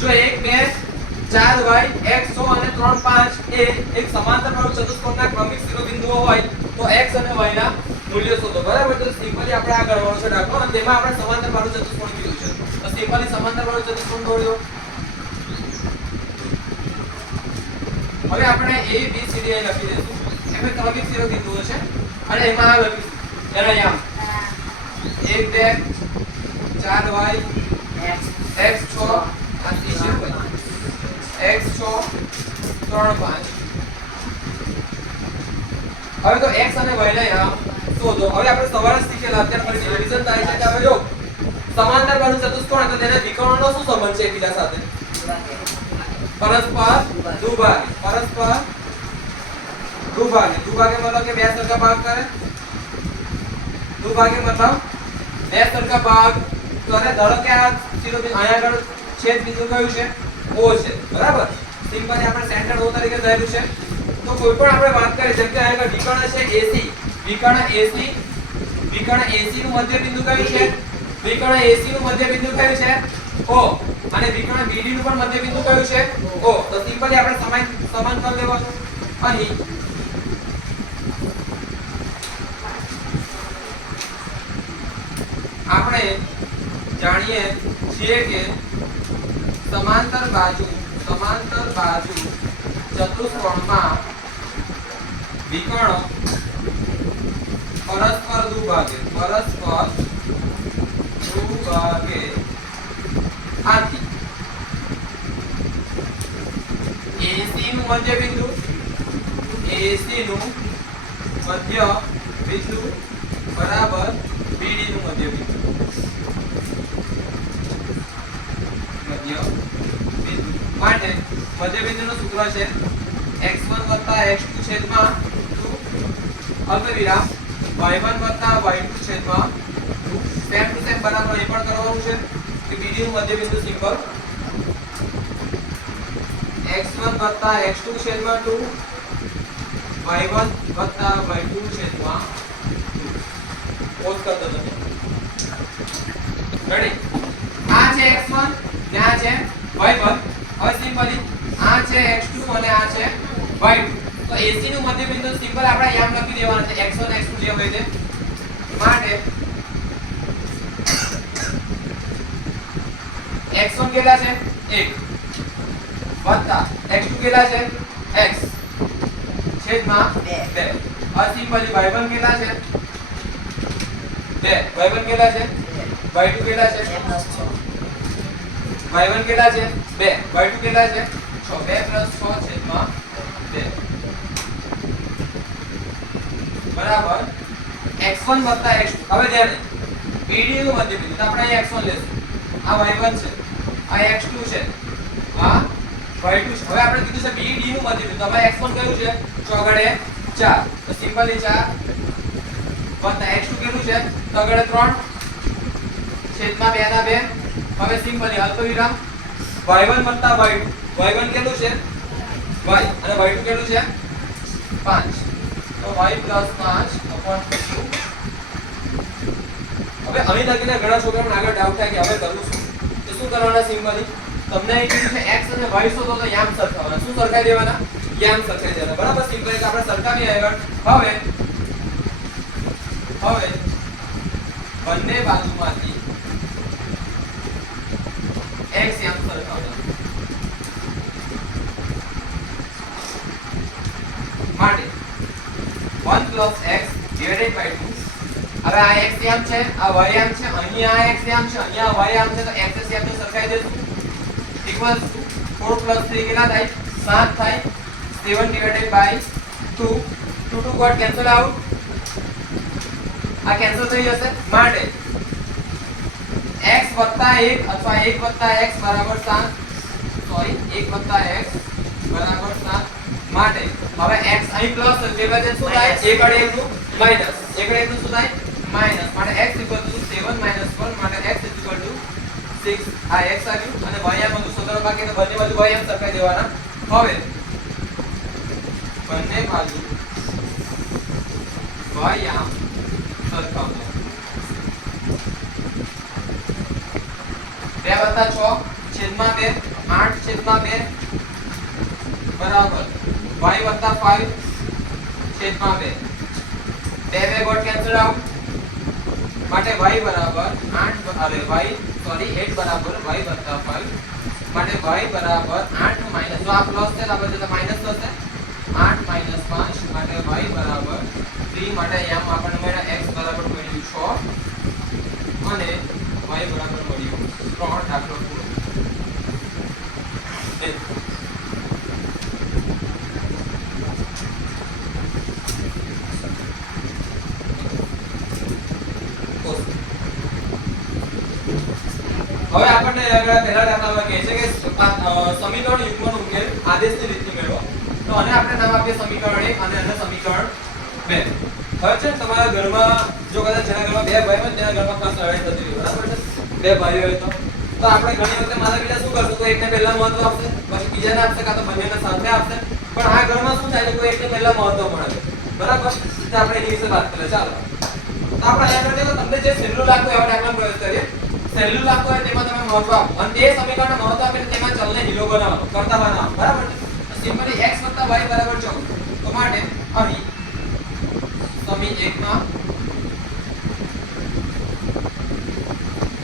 જો 1 2 4y x 6 અને 3 5 એ એક સમાંતર બાજુ ચતુષ્કોણના ક્રમિક શિરોબિંદુઓ હોય તો x અને y ના મૂલ્યો શોધો. બરાબર. તો સિમ્પલી આપણે આ ગણવાનો છે દાખલો અને તેમાં આપણે સમાંતર બાજુ ચતુષ્કોણ કીધું છે. તો સિમ્પલી સમાંતર બાજુ ચતુષ્કોણ દોર્યો. હવે આપણે a b c d અહીં લખી દઈશું. એમાં ક્રમિક શિરોબિંદુઓ છે અને એમાં આ લખીશું એના યામ 1 2 4y x 6 આ c છે x 6 3 5. હવે તો x અને y ના યામ શોધો. હવે આપણે સવારે જ શીખેલા અત્યારે ફરી રિવિઝન થાય છે કે હવે જો સમાંતર બાજુ ચતુષ્કોણ તો તેના વિકર્ણનો શું સંબંધ છે એકબીજા સાથે? પરસ્પર દ્વિભાજ્ય. પરસ્પર દ્વિભાજ્ય. દ્વિભાજ્ય મતલબ કે બે સરખા ભાગ કરે. દ્વિભાજ્ય મતલબ બે સરખા ભાગ કરે. ધારો કે આ શિરોબિંદુ અહીંયા આગળ છેદ બિંદુ કયું છે? O છે. બરાબર. સિમ્પલી આપણે સેન્ટર O તરીકે ધરેલું છે. તો કોઈ પણ આપણે વાત કરીએ જેમ કે અહીંયા આગળ વિકર્ણ છે AC. વિકર્ણ AC નું મધ્ય બિંદુ કયું છે? વિકર્ણ AC નું મધ્ય બિંદુ કયું છે? O. અને વિકર્ણ BD નું પણ મધ્ય બિંદુ કયું છે? O. તો સિમ્પલી આપણે સમાન કરી લેવાનું. અહીં આપણે જાણીએ છીએ કે સમાંતર બાજુ ચતુષ્કોણમાં વિકર્ણો પરસ્પર દ્વિભાજ્ય આથી AC નું મધ્ય બિંદુ બરાબર BD નું મધ્ય બિંદુ માટે મધ્ય બિંદુનું સૂત્ર છે x1 x2 છેદમાં 2 અલ્પવિરામ y1 y2 છેદમાં 2 સેમ ટુ સેમ બરાબર એ પણ કરવાનું છે કે BD નું મધ્ય બિંદુ સિમ્પલ x1 x2 છેદમાં 2 y1 y2 છેદમાં 2 પોઝ કરી દો તમે. રેડી. આ છે x1 ને આ છે y1. હવે સિમ્પલી આ છે x2 અને આ છે y2. તો AC નું મધ્ય બિંદુ સિમ્પલ આપણે યામ લખી દેવાના છે x1 x2 જે હોય તે માટે x1 કેટલા છે 1 વત્તા x2 કેટલા છે x છેદમાં 2. હવે સિમ્પલી y1 કેટલા છે 2 y1 કેટલા છે y2 કેટલા છે y1 કેટલા છે 2 y2 કેટલા છે 6 2 + 6 છેદમાં 2 બરાબર x1 + x2. હવે ધ્યાન BD નું મધ્ય બિંદુ તો આપણે અહીં x1 લેશું. આ y1 છે આ x2 છે આ y2 છે. હવે આપણે કીધું છે BD નું મધ્ય બિંદુ. હવે x1 કયું છે? ચોગડે 4. તો સિમ્પલી 4 + x2 કેટલું છે? ચોગડે 3 છેદમાં 2 ના 2. હવે સિમ્પલી અલ્પવિરામ y1 + y2. y1 કેટલું છે? y અને y2 કેટલું છે? 5. તો y + 5/2. હવે અહીં લગીને ઘણા છોકરાઓને આગળ ડાઉટ થાય કે હવે કરવું શું? તો શું કરવાના સિમ્પલી તમને અહીં કીધું છે x અને y શોધો તો યામ સરખાવવાના. શું સરખાઈ દેવાના? યામ સરખાઈ દેવાના. બરાબર. સિમ્પલી કે આપણે સરખાવીએ આગળ. હવે બંને બાજુમાંથી x યામ સરખાવવાના માટે 1 + x / 2. હવે આ x યામ છે આ y યામ છે અહીંયા આ x યામ છે અહીંયા y યામ છે તો x યામ ને સરખાઈ દેશું = 4 + 3 કેટલા થાય 7 થાય 7 / 2 2 ગોટ કેન્સલ આઉટ આ કેન્સલ થઈ જશે માટે x + 1 અથવા 1 + x = 7 સોરી 1 + x = 7 માટે હવે x અહીં પ્લસ એટલે વજન શું થાય 1 * 1 નું માઈનસ 1 * 1 નું શું થાય માઈનસ માટે x = 7 - 1 માટે x = 6 આ x આવ્યું અને y આમ બધું સૂત્ર બાકી તો બંને બાજુ y આમ સરખાઈ દેવાના. હવે બંને બાજુ y આમ સરખાવજો. બે 2 + 6 છેદમાં 2 8 છેદમાં 2 બરાબર y + 5 છેદમાં 2 2 ગોટ કેન્સલ આઉટ માટે y બરાબર 8 અરે y સોરી 8 બરાબર y + 5 માટે y બરાબર 8 માઈનસ તો આ પ્લસ છે તો આપણે તો માઈનસ થશે 8 - 5 માટે y બરાબર 3 માટે અહીંયા આપણને મળ્યા x બરાબર મળ્યું 6 અને y બરાબર મળ્યું 3 દાખલો પૂરો હવે આપણને પહેલા દાખલામાં કહે છે કે સમીકરણ યુગ્મનો ઉકેલ આદેશની રીતથી મેળવો તો આને આપણે નામ આપીએ સમીકરણ 1 અને આને સમીકરણ 2 હવે છે તમારા ઘરમાં જો કદાચ જેના ઘરમાં બે ભાઈ હોય તેના ઘરમાં ખાસ લડાઈ થતી હોય બરાબર છે બે ભાઈઓ હોય તો આપણે ઘણી વખતે માતા પિતા શું કરશે તો એકને પહેલા મહત્વ આપશે પછી બીજાને આપશે કાં તો બંનેને સાથે આપશે પણ આ ઘરમાં શું થાય છે કોઈ એકને પહેલા મહત્વ મળે બરાબર તો આપણે એની વિશે વાત કરીએ ચાલો તો આપણે અહીંયા કરીએ તો તમને જે સહેલું લાગતું હોય એવા દાખલાનો પ્રયોગ કરીએ સહેલું લાગતું હોય તેમાં તમે મહત્વ આપો અને તે સમીકરણને મહત્વ આપીને તેમાં ચલને હિલો બનાવો કરતા બનાવો બરાબર તો સિમ્પલી x + y = 14 તો માટે અહીં સમી 1 માં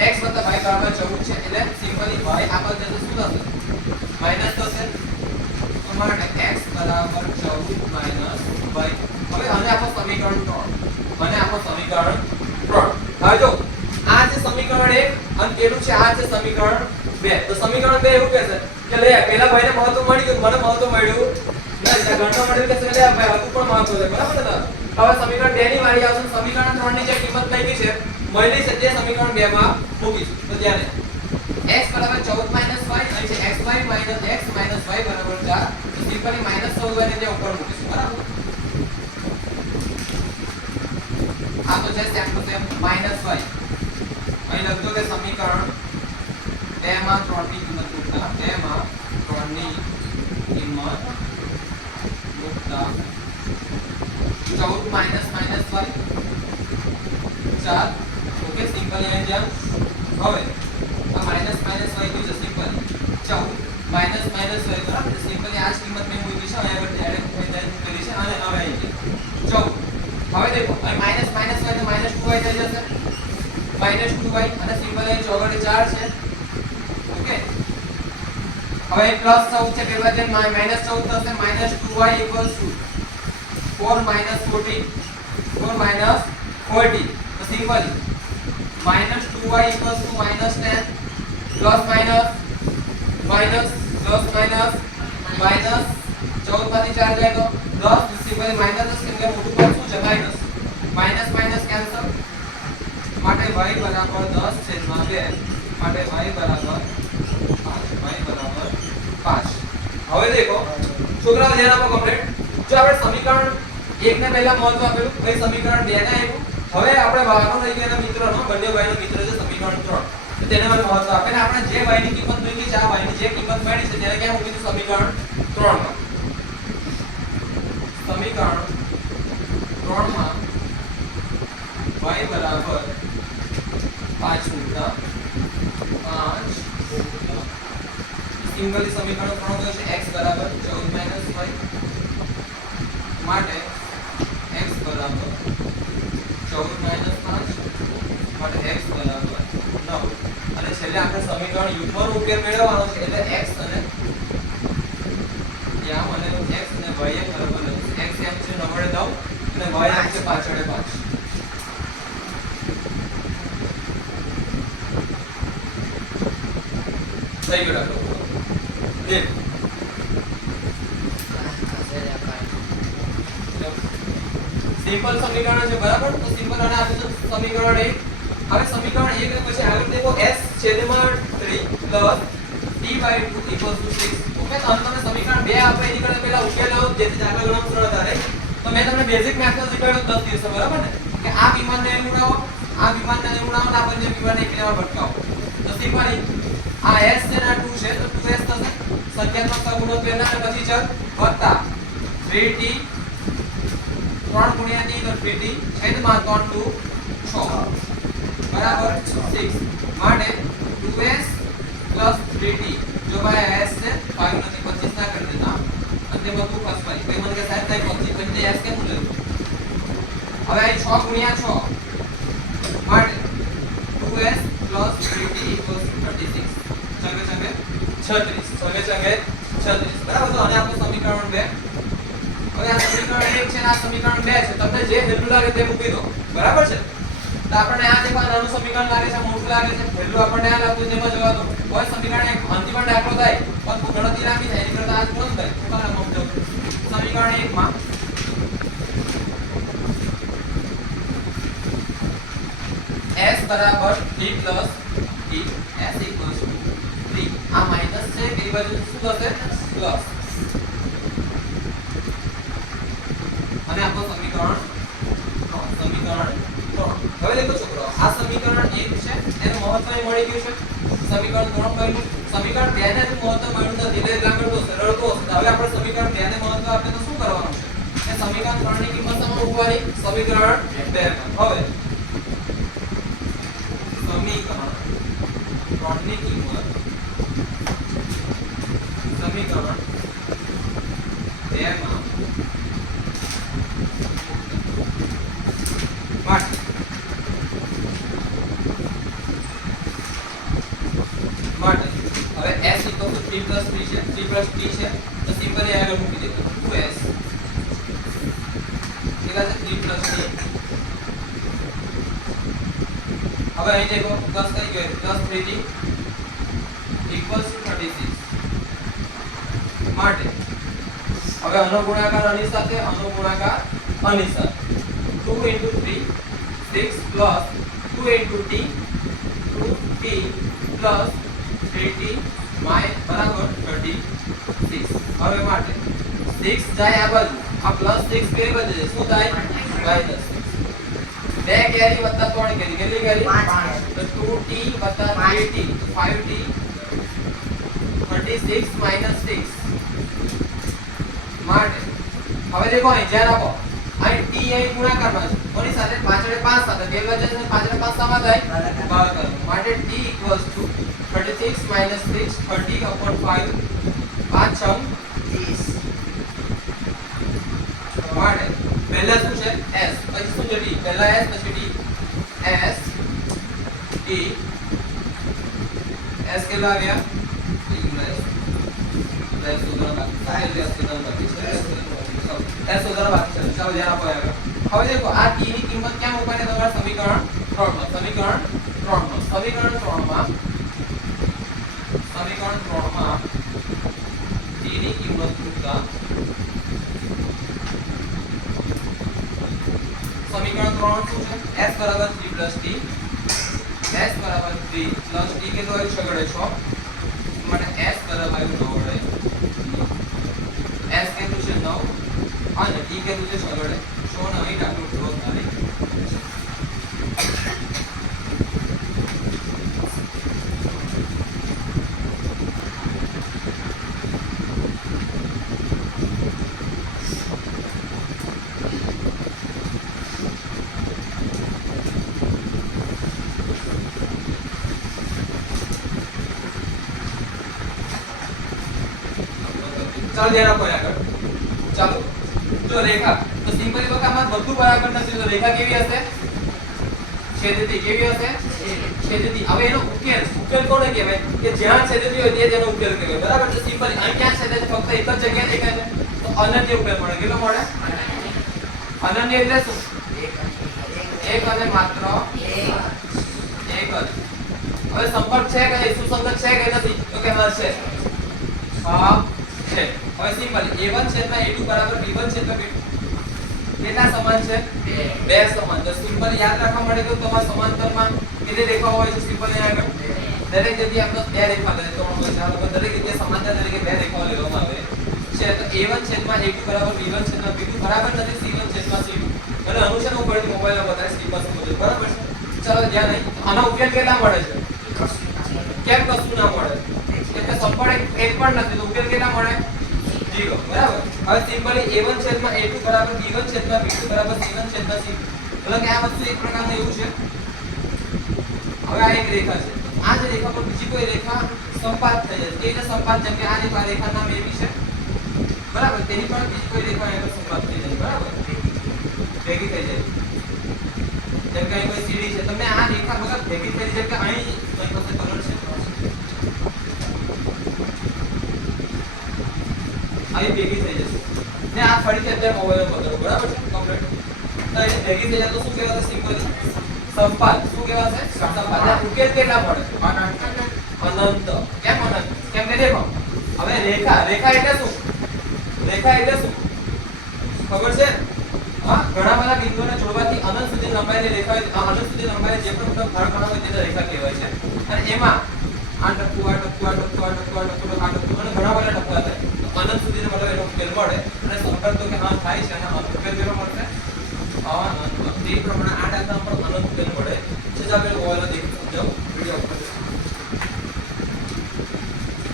x + y = 14 છે એટલે સિમ્પલી y આ બાજુ જશે શું થશે માઈનસ થશે તો માટે x = 14 - y હવે આને આપણો સમીકરણ 3 અને આપણો સમીકરણ 3 હવે જો આ છે સમીકરણ 1 અને પેલું છે આ છે સમીકરણ 2 તો સમીકરણ 2 એવું કહે છે કે લે પહેલા ભાઈને મહત્વ મળી ગયું મને મહત્વ મળ્યું નહીં ગણના મળ્યું કે લે ભાઈ હતું પણ મહત્વ છે બરાબર ને હવે સમીકરણ 2 ની વારી આવશે સમીકરણ 3 ની જે કિંમત મળી છે તે સમીકરણ 2 માં મૂકીશું તો ત્યારે x = 14 - y અહીં છે xy - x - y = 4 તો સિમ્પલી -14 ને જે ઉપર મૂકીશું બરાબર આ તો છે સેમ ટુ સેમ -y અહીં લખજો કે સમીકરણ 2 માં 3 ની કિંમત મૂકતા 2 માં 3 ની કિંમત મૂકતા 14 - y 4 ઓકે સિમ્પલી અહીં જાવ હવે આ માઈનસ માઈનસ y કયું છે સિમ્પલી 14 માઈનસ y બરાબર સિમ્પલી આ જ કિંમત મેં મૂકી છે અહીંયા પર ડાયરેક્ટ કરી છે અને હવે અહીં 14 હવે દેખો અહીં માઈનસ માઈનસ y તો -2y થઈ જશે -2y અને સિમ્પલ અહીં 4 છે ઓકે હવે પ્લસ 14 છે પેલા જેમ -14 થશે -2y = 4 - 14 તો simply -2y = -10 plus minus minus plus minus minus 14 માંથી 4 જાય તો 10 સિમ્પલી માઈનસ કેમ કે મોટું પદ શું છે માઈનસ માઈનસ માઈનસ કેન્સલ માટે y = 10/2 માટે y = 5 હવે દેખો છોકરાઓ ધ્યાન આપો કમ્પ્લીટ જો આપણે સમીકરણ 1 ને પહેલા મહત્વ આપેલું પછી સમીકરણ 2 ને આપ્યું હવે આપણે ભાગો થઈ ગયા મિત્રોનો બંને ભાઈનો મિત્ર છે સમીકરણ 3 તો તેને મને મહત્વ આપે ને આપણે જે y ની કિંમત મૂકી છે આ y ની જે કિંમત મળી છે તેને ક્યાં મૂકીશું સમીકરણ 3 માં સમીકરણ 3 માં y બરાબર 5 મૂકતા 5 સિંગલ સમીકરણ 3 કયો છે x બરાબર 14 - y માટે x બરાબર 14 - 5 માટે x બરાબર 9 અને છેલ્લે આપણે સમીકરણ યુગ્મનો ઉકેલ મેળવવાનો છે એટલે x અને યા મને x અને y એ બરાબર x એમ છે 9 અને y એમ છે 5 થઈ ગયો દાખલો દેખ સિમ્પલ સમીકરણ છે બરાબર તો સિમ્પલ અને આ છે સમીકરણ 1 હવે સમીકરણ 1 ને પછી આગળ દેખો s છેદમાં 3 પ્લસ t/2 = 6 ઓકે તો તમે સમીકરણ 2 આપણે એની કરતા પહેલા ઉકેલ લાવો જેથી દાખલા ગણવા સરળ થાય તો મેં તમને બેઝિક મેથડ શીખવાડ્યું 10 દિવસ બરાબર ને કે આ વિમાનને અહીં ઉડાવો આ વિમાનને અહીં ઉડાવો ને આ બંને વિમાનને એકલામાં ભટકાવો તો સિમ્પલી આ s છે ને આ 2 છે તો 2s થશે સંખ્યાત્મક સહગુણક લેના અને પછી ચલ વત્તા 3t 3 ગુણ્યા t તો 3t છેદમાં 3 2 6 બરાબર 6 માટે 2s જો ભાઈ s છે 5 નથી 25 ના કરી દેતા અને તેમાં 2 + 5 ભાઈ મને કે સાહેબ થાય 25 પછી s કેમ લેવું હવે આ 6 ગુણ્યા 6 માટે 2s + 3t = 36 ચંગે ચંગે 36 ચંગે ચંગે 36 બરાબર તો અને આપણું સમીકરણ 2 હવે આ સમીકરણ 1 છે અને આ સમીકરણ 2 છે તમને જે હેલું લાગે તે મૂકી દો બરાબર છે તો આપણે આ દેખો નાનું સમીકરણ લાગે છે મોટું લાગે છે પહેલું આપણે આ લાગતું તેમાં જવા દો કોઈ સમીકરણ એક અંતિમ દાખલો થાય પણ ગણતરી નાખી થાય એની કરતા આ કોણ થાય તો કાલા સમજો સમીકરણ 1 માં s બરાબર 3 + t s = 3 આ માઈનસ છે બે બાજુ શું થશે પ્લસ અને આપણું સમીકરણ 3 હવે દેખો છોકરો આ સમીકરણ 1 છે એનું મહત્વ મળી ગયું છે સમીકરણ 3 મળ્યું સમીકરણ 2 ને મહત્વ મળ્યું તો ધીરે ધીરે આગળ તો સરળ તો હવે આપણે સમીકરણ 2 ને મહત્વ આપે તો શું કરવાનું છે એ સમીકરણ 3 ની કિંમત સમા મૂકવાની સમીકરણ 2 માં હવે સમીકરણ 3 ની કિંમત સમીકરણ 2 માં માટે હવે s = 3 + 3 છે 3 + t છે તો સિમ્પલી આગળ મૂકી દેજો 2s કેટલા છે 3 + t હવે અહીં દેખો પ્લસ થઈ ગયો +3t = 36 માટે હવે આનો ગુણાકાર આની સાથે આનો ગુણાકાર આની સાથે 2 * 3 6 + 2 * t 2t + 3t બરાબર 36 હવે માટે 6 જાય આ બાજુ આ +6 બે બાજુ છે શું થાય -6 બે કેરી વત્તા 3 કેરી કેટલી કેરી 5 તો 2t + 3t 5t 36 - 6 માટે હવે દેખો અહીં ધ્યાન આપો અહીં t અહીં ગુણાકારમાં છે કોની સાથે 5 અને 5 સાથે બે વચ્ચે છે 5 અને 5 સમાન થાય ભાગાકાર માટે t = 36 - 6 30/5 5 6 30 માટે પહેલા શું છે s પછી શું છે t પહેલા s પછી t s t s કેટલા આવ્યા s ઉદાહરણ બાકી છે ચાલો ધ્યાન આપો હવે દેખો આ t ની કિંમત ક્યાં મૂકવાની તમારા સમીકરણ 3 માં સમીકરણ 3 માં t ની કિંમત મૂકતા સમીકરણ 3 શું છે s = 3 + t s = 3 + t કેટલો હોય છગડે 6 માટે s બરાબર 9 વડે s કેટલું છે 9 અને t કેટલું છે છગડે 6 ને અહીં દાખલો પૂરો થાય ચાલો ધ્યાન આપો આગળ ચાલો જો રેખા તો સિમ્પલી બકામાં બધું બરાબર નથી તો રેખા કેવી હશે છેદતી કેવી હશે છેદતી હવે એનો ઉકેલ કોને કહેવાય કે જ્યાં છેદતી હોય તે તેનો ઉકેલ કહેવાય બરાબર તો સિમ્પલી અહીં ક્યાં છેદે છે ફક્ત એક જ જગ્યાએ દેખાય છે તો અનન્ય ઉકેલ મળે કેટલો મળે અનન્ય એટલે શું એક અને માત્ર એક જ હવે સંપર્ક છે કે સુસંગત છે કે નથી તો કે હા છે હા છે હવે સિમ્પલ a1 છેદમાં a2 બરાબર b1 છેદમાં b2 કેટલા સમાન છે બે સમાન તો સિમ્પલ યાદ રાખવા માટે તો તમારા સમાંતરમાં કેટલી રેખાઓ હોય છે સિમ્પલ અહીંયા આગળ દરેક જગ્યાએ આપણે બે રેખા લે તો આપણે દરેક જગ્યાએ સમાંતર તરીકે બે રેખાઓ લેવામાં આવે છે તો a1 છેદમાં a2 બરાબર b1 છેદમાં b2 બરાબર નથી c1 છેદમાં c2 મને અનુસાર ઉપરથી મોબાઈલમાં બતાવે સ્ક્રીન પર સમજો બરાબર છે ચાલો ધ્યાન અહીં આનો ઉકેલ કેટલા મળે છે કેમ કશું ના મળે એટલે સંપર્ક એક પણ નથી તો ઉકેલ કેટલા મળે 0 બરાબર હવે સિમ્પલી a1 છેદમાં a2 બરાબર b1 છેદમાં b2 બરાબર c1 છેદમાં c2 એટલે કે આ વસ્તુ એક પ્રકારનું એવું છે હવે આ એક રેખા છે આ જ રેખા પર બીજી કોઈ રેખા સંપાત થઈ જશે. એ રીતે સંપાત જેમ કે આ રેખા નામ એબી છે બરાબર, તેની પણ બીજી કોઈ રેખા એનો સંપાત થઈ જાય બરાબર, ભેગી થઈ જાય. જેમ કે અહીં કોઈ સીડી છે, તમે આ રેખા વગર ભેગી થઈ જેમ કે અહીં કોઈ પાસે કલર છે અહીં ભેગી થઈ જશે ને આ ફરીથી અત્યારે મોબાઈલ બદલો બરાબર છે કમ્પ્લીટ. તો એ ભેગી થઈ જાય તો શું કહેવાશે? સિમ્પલ સંપાત. શું કહેવાશે? સંપાત. આ ઉકેલ કેટલા મળે? અનંત. કેમ અનંત? કેમ કે દેખો હવે રેખા એટલે શું? રેખા એટલે શું ખબર છે? હા, ઘણા બધા બિંદુઓને જોડવાથી અનંત સુધી લંબાઈની રેખા, અનંત સુધી લંબાઈ જે પણ ભાગ બનાવે તેને રેખા કહેવાય છે. અને એમાં